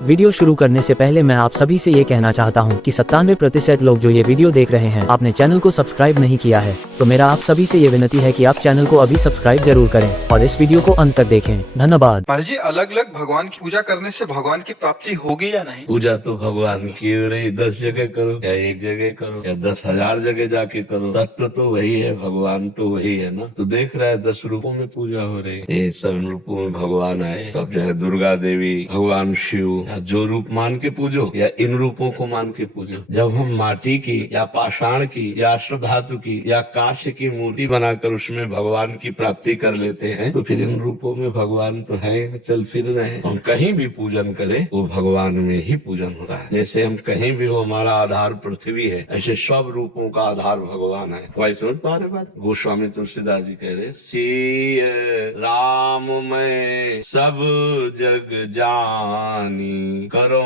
Video शुरू करने से पहले मैं आप सभी से ये कहना चाहता हूँ कि 97% लोग जो ये वीडियो देख रहे हैं आपने चैनल को सब्सक्राइब नहीं किया है, तो मेरा आप सभी से ये विनती है कि आप चैनल को अभी सब्सक्राइब जरूर करें और इस वीडियो को अंत तक देखें। धन्यवाद। महाराज जी, अलग अलग भगवान की पूजा करने से भगवान की प्राप्ति होगी या नहीं? पूजा तो भगवान की हो रही, 10 जगह करो या 1 जगह करो या 10,000 जगह जाके करो, तत्व तो वही है, भगवान तो वही है ना। तो देख रहा है 10 रूपों में पूजा हो रही है, ये सब रूपों में भगवान आए। तब जो है दुर्गा देवी, भगवान शिव, या जो रूप मान के पूजो या इन रूपों को मान के पूजो। जब हम माटी की या पाषाण की या अश्व धातु की या काष्ठ की मूर्ति बनाकर उसमें भगवान की प्राप्ति कर लेते हैं, तो फिर इन रूपों में भगवान तो है, चल फिर रहे। हम कहीं भी पूजन करें वो भगवान में ही पूजन होता है। जैसे हम कहीं भी हो, हमारा आधार पृथ्वी है, ऐसे सब रूपों का आधार भगवान है। वही समझ पा रहे बात? गोस्वामी तुलसीदास जी कह रहे, सिय राम मैं सब जग जानी, करो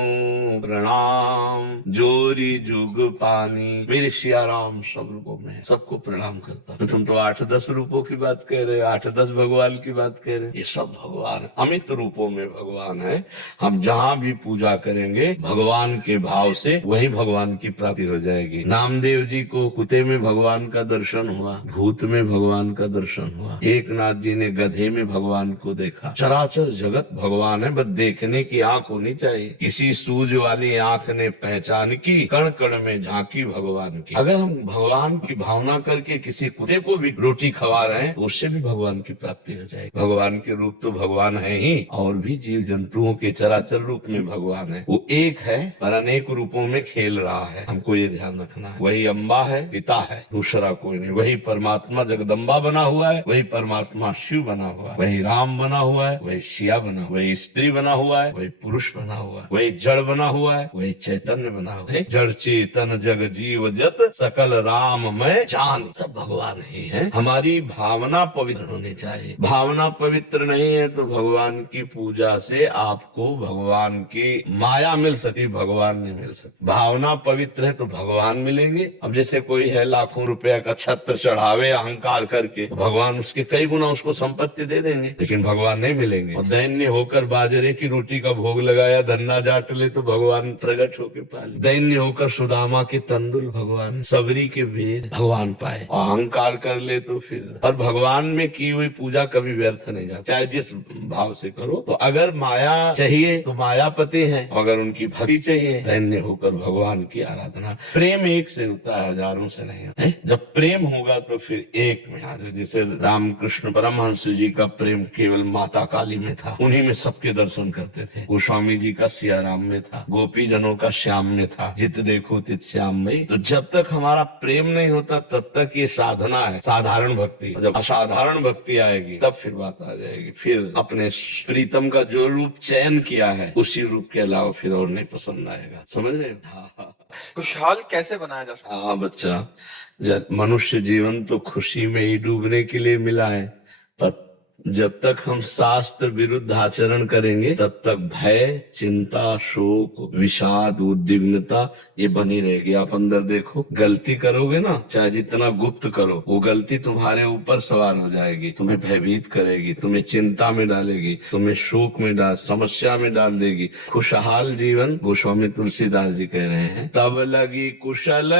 प्रणाम जोरी जुग पानी। मेरे सिया राम सब रूपों में है, सबको प्रणाम करता। तो तुम तो 8-10 रूपों की बात कह रहे, 8-10 भगवान की बात कह रहे। ये सब भगवान अमित रूपों में भगवान है। हम जहाँ भी पूजा करेंगे भगवान के भाव से, वही भगवान की प्राप्ति हो जाएगी। नामदेव जी को कुत्ते में भगवान का दर्शन हुआ, भूत में भगवान का दर्शन हुआ। एक नाथ जी ने गधे में भगवान को देखा। चराचर जगत भगवान है, बस देखने की आंख होनी चाहिए। किसी सूझ वाली आंख ने पहचान की, कण कण में झांकी भगवान की। अगर हम भगवान की भावना करके किसी कुत्ते को भी रोटी खवा रहे हैं, तो उससे भी भगवान की प्राप्ति हो जाएगी। भगवान के रूप तो भगवान है ही, और भी जीव जंतुओं के चराचर रूप में भगवान है। वो एक है पर अनेक रूपों में खेल रहा है, हमको ये ध्यान रखना है। वही अम्बा है, पिता है, दूसरा कोई नहीं। वही परमात्मा जगदम्बा बना हुआ है, वही परमात्मा शिव बना हुआ है, वही राम बना हुआ है, वही सिया बना हुआ है, वही स्त्री बना हुआ है, वही पुरुष बना हुआ है, वही जड़ बना हुआ है, वही चैतन्य बना हुआ है। जड़ चेतन जग जीव जत सकल राम में जान, सब भगवान ही है। हमारी भावना पवित्र होनी चाहिए। भावना पवित्र नहीं है तो भगवान की पूजा से आपको भगवान की माया मिल सकती, भगवान नहीं मिल सकती। भावना पवित्र है तो भगवान मिलेंगे। अब जैसे कोई है लाखों रुपया का छत्र चढ़ावे अहंकार करके, भगवान उसके कई गुना उसको संपत्ति दे देंगे, लेकिन भगवान नहीं मिलेंगे। और दैन्य होकर बाजरे की रोटी का भोग लगाया, धन्ना जाट ले तो भगवान प्रकट होके पाले। दैन्य होकर सुदामा के तंदुल भगवान, सबरी के भेद भगवान पाए। अहंकार कर ले तो फिर, और भगवान में की हुई पूजा कभी व्यर्थ नहीं जाती, चाहे जिस भाव से करो। तो अगर माया चाहिए तो मायापति हैं, अगर उनकी भक्ति चाहिए धन्य होकर भगवान की आराधना। प्रेम एक से होता है, हजारों से नहीं है। जब प्रेम होगा तो फिर एक में आ जाए। जैसे रामकृष्ण परमहंस जी का प्रेम केवल माता काली में था, उन्हीं में सबके दर्शन करते थे। गोस्वामी जी का सिया राम में था, गोपी जनों का श्याम में था, जित देखो तित श्याम में। तो जब तक हमारा प्रेम नहीं होता तब तक ये साधना है, साधारण भक्ति। जब असाधारण भक्ति आएगी तब फिर बात आ जाएगी। फिर अपने प्रीतम का जो रूप चयन किया है उसी रूप के अलावा फिर और नहीं पसंद आएगा। समझ रहे हो? हाँ। खुशहाल कैसे बनाया जा सकता है? हाँ बच्चा, जब मनुष्य जीवन तो खुशी में ही डूबने के लिए मिला है, पर जब तक हम शास्त्र विरुद्ध आचरण करेंगे तब तक भय, चिंता, शोक, विषाद, उद्विग्नता ये बनी रहेगी। आप अंदर देखो, गलती करोगे ना, चाहे जितना गुप्त करो, वो गलती तुम्हारे ऊपर सवार हो जाएगी, तुम्हें भयभीत करेगी, तुम्हें चिंता में डालेगी, तुम्हें शोक में समस्या में डाल देगी। खुशहाल जीवन, गोस्वामी तुलसीदास जी कह रहे हैं, तब लगी कुशल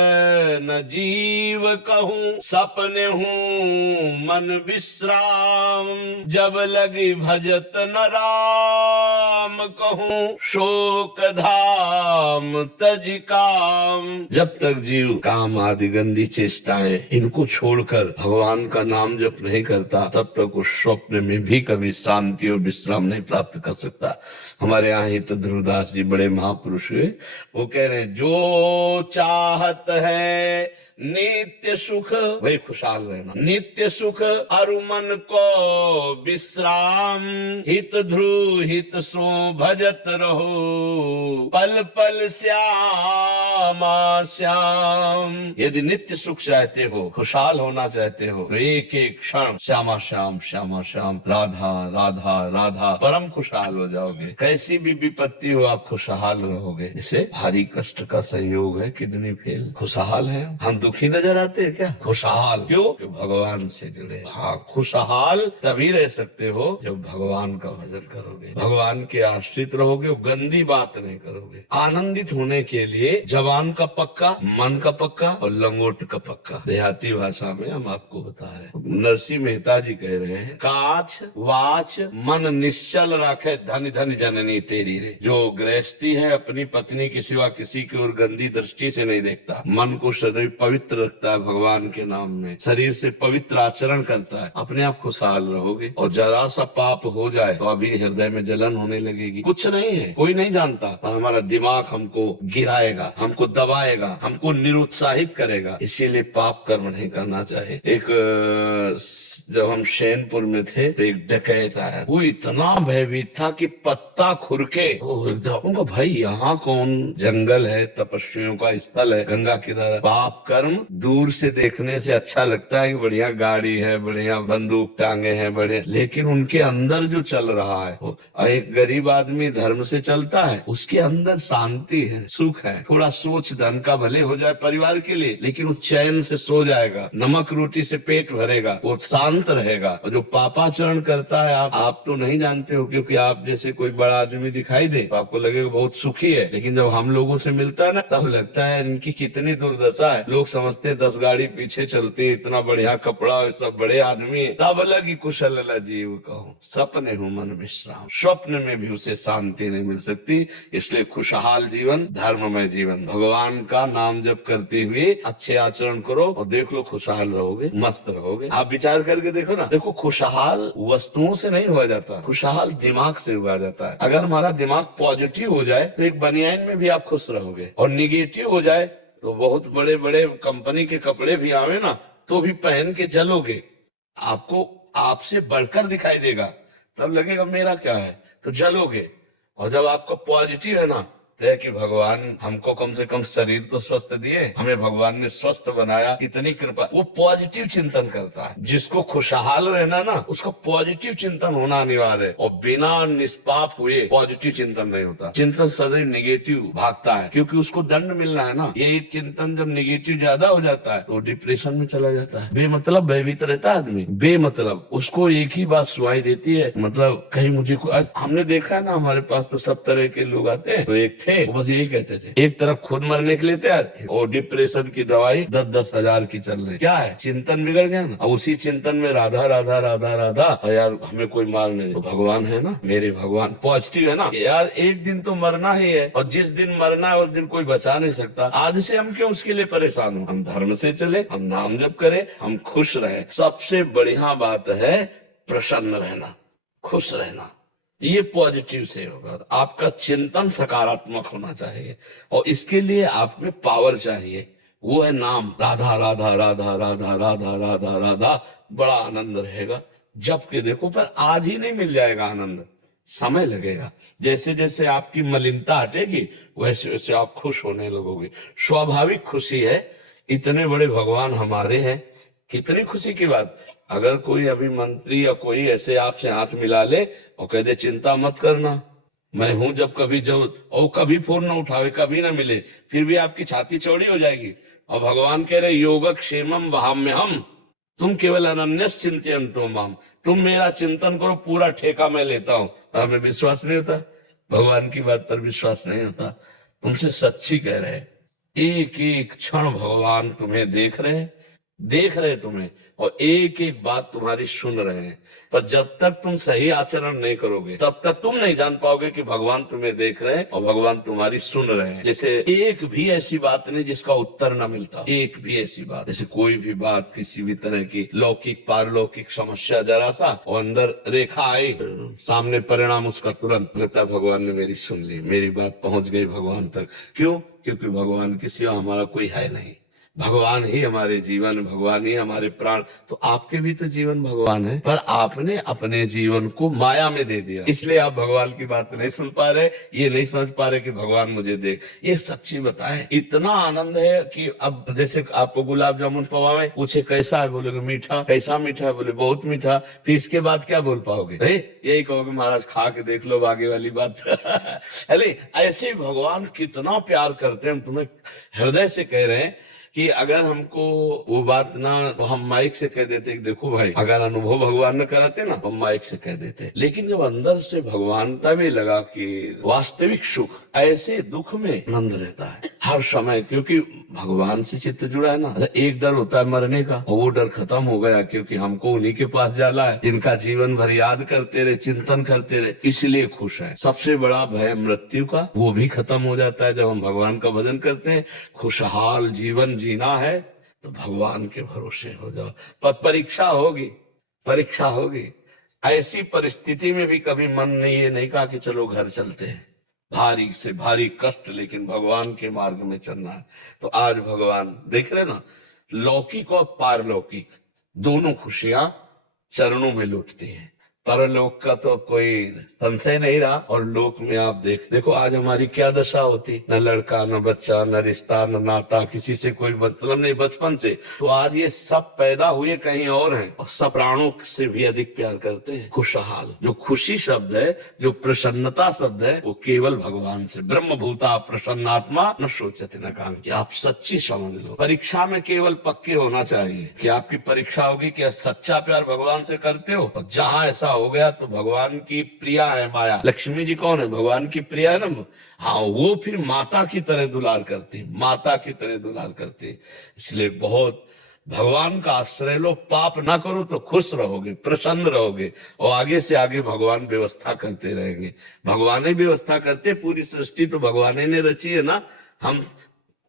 न जीव कहूँ, सपने हूँ मन विश्राम, जब लगी भजत न राम कहूँ, शोक धाम तज काम। जब तक जीव काम आदि गंदी चेष्टाएं इनको छोड़कर भगवान का नाम जप नहीं करता, तब तक उस स्वप्न में भी कभी शांति और विश्राम नहीं प्राप्त कर सकता। हमारे यहाँ ही तो ध्रुवदास जी बड़े महापुरुष हुए, वो कह रहे हैं, जो चाहत है नित्य सुख, वही खुशहाल रहना। नित्य सुख अरु मन को विश्राम, हित ध्रुव हित सो भजत रहो, पल पल श्यामा श्याम। यदि नित्य सुख चाहते हो, खुशहाल होना चाहते हो, तो एक एक क्षण श्यामा श्याम श्यामा श्याम, राधा राधा राधा, परम खुशहाल हो जाओगे। कैसी भी विपत्ति हो आप खुशहाल रहोगे। जैसे भारी कष्ट का संयोग है, किडनी फेल, खुशहाल है, हम दुखी नजर आते हैं क्या? खुशहाल क्यों? कि भगवान से जुड़े। हाँ, खुशहाल तभी रह सकते हो जब भगवान का भजन करोगे, भगवान के आश्रित रहोगे, गंदी बात नहीं करोगे। आनंदित होने के लिए जबान का पक्का, मन का पक्का और लंगोट का पक्का। देहाती भाषा में हम आपको बता रहे हैं। नरसिंह मेहता जी कह रहे हैं, काछ वाच मन निश्चल राखे धन धन जननी तेरी रे। जो गृहस्थी है अपनी पत्नी के सिवा किसी की ओर गंदी दृष्टि से नहीं देखता, मन को सदैव पवित्र रखता है भगवान के नाम में, शरीर से पवित्र आचरण करता है, अपने आप खुशहाल रहोगे। और जरा सा पाप हो जाए तो अभी हृदय में जलन होने लगेगी। कुछ नहीं है, कोई नहीं जानता, पर हमारा दिमाग हमको गिराएगा, हमको दबाएगा, हमको निरुत्साहित करेगा। इसीलिए पाप कर्म नहीं करना चाहिए। एक जब हम शैनपुर में थे तो एक डकैत आया, वो इतना भयभीत था कि पत्ता खुरके उनका, भाई यहाँ कौन जंगल है, तपस्वियों का स्थल है, गंगा किनारा। पाप कर्म दूर से देखने से अच्छा लगता है कि बढ़िया गाड़ी है, बढ़िया बंदूक टांगे हैं, बढ़िया, लेकिन उनके अंदर जो चल रहा है, एक गरीब आदमी धर्म से चलता है, उसके अंदर शांति है, सुख है। थोड़ा सोच धन का भले हो जाए परिवार के लिए, लेकिन वो चैन से सो जाएगा, नमक रोटी से पेट भरेगा, वो शांत रहेगा। और जो पापाचरण करता है, आप तो नहीं जानते हो, क्योंकि आप जैसे कोई बड़ा आदमी दिखाई दे तो आपको लगेगा बहुत सुखी है, लेकिन जब हम लोगों से मिलता है ना, तब लगता है इनकी कितनी दुर्दशा है। लोग समझते हैं 10 गाड़ी पीछे चलते, इतना बढ़िया कपड़ा, सब बड़े आदमी, तब लगी कुशल जीव कहूँ, सपने हूँ मन विश्राम। स्वप्न में भी उसे शांति नहीं मिल सकती। इसलिए खुशहाल जीवन, धर्ममय जीवन, भगवान का नाम जप करते हुए अच्छे आचरण करो और देख लो खुशहाल रहोगे, मस्त रहोगे। आप विचार करके देखो ना, देखो खुशहाल वस्तुओं से नहीं हुआ जाता, खुशहाल दिमाग से हुआ जाता है। अगर हमारा दिमाग पॉजिटिव हो जाए तो एक बनियान में भी आप खुश रहोगे, और निगेटिव हो जाए तो बहुत बड़े बड़े कंपनी के कपड़े भी आवे ना तो भी पहन के चलोगे, आपको आपसे बढ़कर दिखाई देगा, तब लगेगा मेरा क्या है, तो जलोगे। और जब आपका पॉजिटिव है ना, है कि भगवान हमको कम से कम शरीर तो स्वस्थ दिए, हमें भगवान ने स्वस्थ बनाया, कितनी कृपा, वो पॉजिटिव चिंतन करता है। जिसको खुशहाल रहना ना, उसको पॉजिटिव चिंतन होना अनिवार्य है, और बिना निष्पाप हुए पॉजिटिव चिंतन नहीं होता। चिंतन सदैव निगेटिव भागता है, क्योंकि उसको दंड मिलना है ना। ये चिंतन जब निगेटिव ज्यादा हो जाता है तो डिप्रेशन में चला जाता है, बेमतलब भयभीत रहता है आदमी, बेमतलब। उसको एक ही बात सुनाई देती है, मतलब कहीं मुझे हमने देखा है ना, हमारे पास तो सब तरह के लोग आते हैं। तो एक थे, वो बस यही कहते थे, एक तरफ खुद मरने के लिए तैयार, और डिप्रेशन की दवाई 10-10 हजार की चल रही। क्या है, चिंतन बिगड़ गया ना। और उसी चिंतन में राधा राधा राधा राधा, और यार हमें कोई मार नहीं, तो भगवान है ना, मेरे भगवान पॉजिटिव है ना, यार एक दिन तो मरना ही है, और जिस दिन मरना है उस दिन कोई बचा नहीं सकता। आज से हम क्यों उसके लिए परेशान हो, हम धर्म से चले, हम नाम जप करें, हम खुश रहे। सबसे बढ़िया बात है प्रसन्न रहना, खुश रहना, ये पॉजिटिव से होगा। आपका चिंतन सकारात्मक होना चाहिए, और इसके लिए आप में पावर चाहिए, वो है नाम, राधा राधा राधा राधा राधा राधा राधा। बड़ा आनंद रहेगा, जब के देखो, पर आज ही नहीं मिल जाएगा आनंद, समय लगेगा। जैसे जैसे आपकी मलिनता हटेगी वैसे वैसे आप खुश होने लगोगे। स्वाभाविक खुशी है, इतने बड़े भगवान हमारे हैं, कितनी खुशी की बात। अगर कोई अभी मंत्री या कोई ऐसे आपसे हाथ मिला ले और कह दे चिंता मत करना, मैं हूं जब कभी जरूरत, और कभी फोन ना उठावे, कभी ना मिले, फिर भी आपकी छाती चौड़ी हो जाएगी। और भगवान कह रहे योगक्षेमम वहाम्यहम, तुम केवल अनन्यस चिंतयन्तो माम, तुम मेरा चिंतन करो, पूरा ठेका मैं लेता हूँ। हमें विश्वास नहीं होता, भगवान की बात पर विश्वास नहीं होता। तुमसे सच्ची कह रहे, एक एक क्षण भगवान तुम्हें देख रहे तुम्हें, और एक एक बात तुम्हारी सुन रहे हैं। पर जब तक तुम सही आचरण नहीं करोगे तब तक तुम नहीं जान पाओगे कि भगवान तुम्हें देख रहे हैं और भगवान तुम्हारी सुन रहे हैं। जैसे एक भी ऐसी बात नहीं जिसका उत्तर न मिलता, एक भी ऐसी बात, जैसे कोई भी बात, किसी भी तरह की लौकिक पारलौकिक समस्या जरा सा, और अंदर रेखा आई, सामने परिणाम उसका तुरंत लगता है भगवान ने मेरी सुन ली, मेरी बात पहुंच गई भगवान तक। क्यों? क्योंकि भगवान के सिवा हमारा कोई है नहीं, भगवान ही हमारे जीवन, भगवान ही हमारे प्राण। तो आपके भी तो जीवन भगवान है, पर आपने अपने जीवन को माया में दे दिया, इसलिए आप भगवान की बात नहीं सुन पा रहे, ये नहीं समझ पा रहे कि भगवान मुझे देख। ये सच्ची बताएं, इतना आनंद है कि अब जैसे आपको गुलाब जामुन पवावे, पूछे कैसा है, बोलोगे मीठा। कैसा मीठा है? बोले बहुत मीठा। फिर इसके बाद क्या बोल पाओगे? यही कहोगे महाराज खा के देख लो, आगे वाली बात। अरे ऐसे भगवान कितना प्यार करते हैं, हम तुम्हें हृदय से कह रहे हैं कि अगर हमको वो बात ना तो हम माइक से कह देते कि देखो भाई, अगर अनुभव भगवान ने कराते ना, हम माइक से कह देते। लेकिन जब अंदर से भगवान तभी लगा कि वास्तविक सुख ऐसे दुख में आनंद रहता है हर समय, क्योंकि भगवान से चित्त जुड़ा है ना। एक डर होता है मरने का, और वो डर खत्म हो गया, क्योंकि हमको उन्हीं के पास जाना है जिनका जीवन भर याद करते रहे, चिंतन करते रहे, इसलिए खुश है। सबसे बड़ा भय मृत्यु का, वो भी खत्म हो जाता है जब हम भगवान का भजन करते हैं। खुशहाल जीवन जीना है तो भगवान के भरोसे हो जाओ। पर परीक्षा होगी, परीक्षा होगी। ऐसी परिस्थिति में भी कभी मन ने ये नहीं कहा कि चलो घर चलते हैं, भारी से भारी कष्ट, लेकिन भगवान के मार्ग में चलना है। तो आज भगवान देख रहे ना, लौकिक और पारलौकिक दोनों खुशियां चरणों में लुटती हैं। परलोक का तो कोई संशय नहीं रहा, और लोक में आप देखो आज हमारी क्या दशा होती, न लड़का न बच्चा, न रिश्ता न नाता, किसी से कोई मतलब नहीं बचपन से। तो आज ये सब पैदा हुए कहीं और हैं, और सब प्राणों से भी अधिक प्यार करते हैं। खुशहाल, जो खुशी शब्द है, जो प्रसन्नता शब्द है, वो केवल भगवान से। ब्रह्म भूता प्रसन्नात्मा न सोचते न काम की। आप सच्ची समझ लो, परीक्षा में केवल पक्के होना चाहिए कि आपकी परीक्षा होगी कि सच्चा प्यार भगवान से करते हो। और जहां ऐसा हो गया तो भगवान की प्रिया है माया। लक्ष्मी जी कौन है? भगवान की प्रिया है ना। हाँ, वो फिर माता की तरह दुलार करती, माता की तरह दुलार करती। इसलिए बहुत भगवान का आश्रय लो, पाप ना करो तो खुश रहोगे, प्रसन्न रहोगे, और आगे से आगे भगवान व्यवस्था करते रहेंगे। भगवान ही व्यवस्था करते, पूरी सृष्टि तो भगवान ही ने रची है ना। हम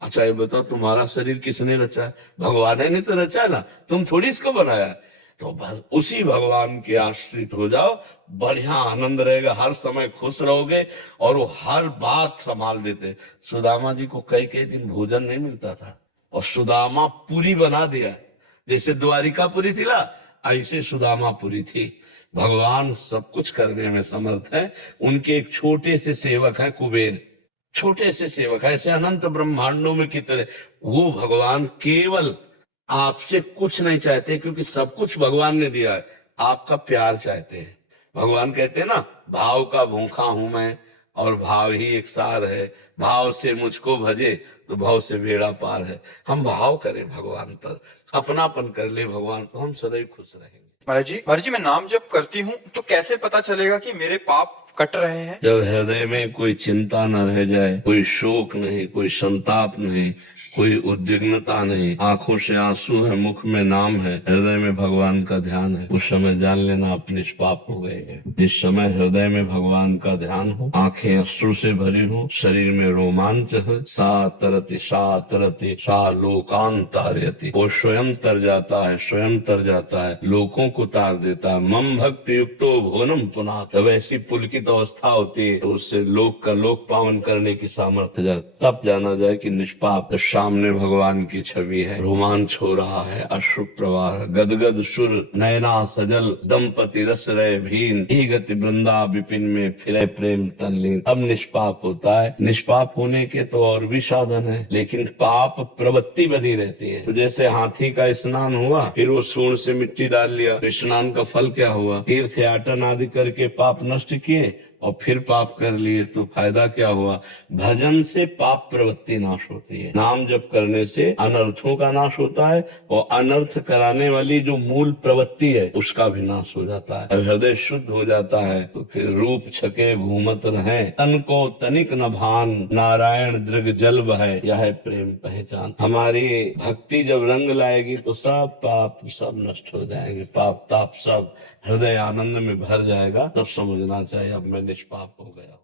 अच्छा ये बताओ, तुम्हारा शरीर किसने रचा है? भगवान ने तो रचा है ना, तुम थोड़ी इसको बनाया है। तो बस उसी भगवान के आश्रित हो जाओ, बढ़िया आनंद रहेगा, हर समय खुश रहोगे, और वो हर बात संभाल देते। सुदामा जी को कई कई दिन भोजन नहीं मिलता था, और सुदामा पूरी बना दिया। जैसे द्वारिकापुरी थी ना, ऐसे सुदामापुरी थी। भगवान सब कुछ करने में समर्थ है। उनके एक छोटे से सेवक है कुबेर, छोटे से सेवक है, ऐसे अनंत ब्रह्मांडों में की तरह। वो भगवान केवल आपसे कुछ नहीं चाहते, क्योंकि सब कुछ भगवान ने दिया है, आपका प्यार चाहते हैं। भगवान कहते हैं ना, भाव का भूखा हूं मैं, और भाव ही एक सार है। भाव से मुझको भजे तो भाव से बेड़ा पार है। हम भाव करें भगवान पर, अपनापन कर ले भगवान, तो हम सदैव खुश रहेंगे। महाराज जी मैं नाम जप करती हूँ तो कैसे पता चलेगा कि मेरे पाप कट रहे हैं? जब हृदय में कोई चिंता न रह जाए, कोई शोक नहीं, कोई संताप नहीं, कोई उद्विग्नता नहीं, आंखों से आंसू है, मुख में नाम है, हृदय में भगवान का ध्यान है, उस समय जान लेना आप निष्पाप हो गए हैं। जिस समय हृदय में भगवान का ध्यान हो, आंखें अश्रु से भरी हो, शरीर में रोमांच हो, सा तरति सा लोकांतार्यति, वो स्वयं तर जाता है, स्वयं तर जाता है, लोगों को तार देता है। मम भक्ति युक्तो भुवनम पुनः, जब ऐसी पुलकित अवस्था होती है तो उससे लोक का लोक पावन करने की सामर्थ्य जाए, तब जाना जाए कि निष्पाप। सामने भगवान की छवि है, रोमांच हो रहा है, अश्रु प्रवाह, गदगद सुर नयना सजल, दंपति रस रहे भीन, ही गति वृंदा विपिन में फिरे प्रेम तनलीन। अब निष्पाप होता है। निष्पाप होने के तो और भी साधन है, लेकिन पाप प्रवृत्ति बनी रहती है। तो जैसे हाथी का स्नान हुआ, फिर वो सूंड से मिट्टी डाल लिया, तो स्नान का फल क्या हुआ? तीर्थ याटन आदि करके पाप नष्ट किए और फिर पाप कर लिए, तो फायदा क्या हुआ? भजन से पाप प्रवृत्ति नाश होती है, नाम जप करने से अनर्थों का नाश होता है, और अनर्थ कराने वाली जो मूल प्रवृत्ति है उसका भी नाश हो जाता है। हृदय शुद्ध हो जाता है तो फिर रूप छके घूमत रहे, तन को तनिक न भान, नारायण दृग जल बहे, यह प्रेम पहचान। हमारी भक्ति जब रंग लाएगी तो सब पाप सब नष्ट हो जाएंगे, पाप ताप सब, हृदय आनंद में भर जाएगा। तब समझना चाहिए अब मैं निष्पाप हो गया।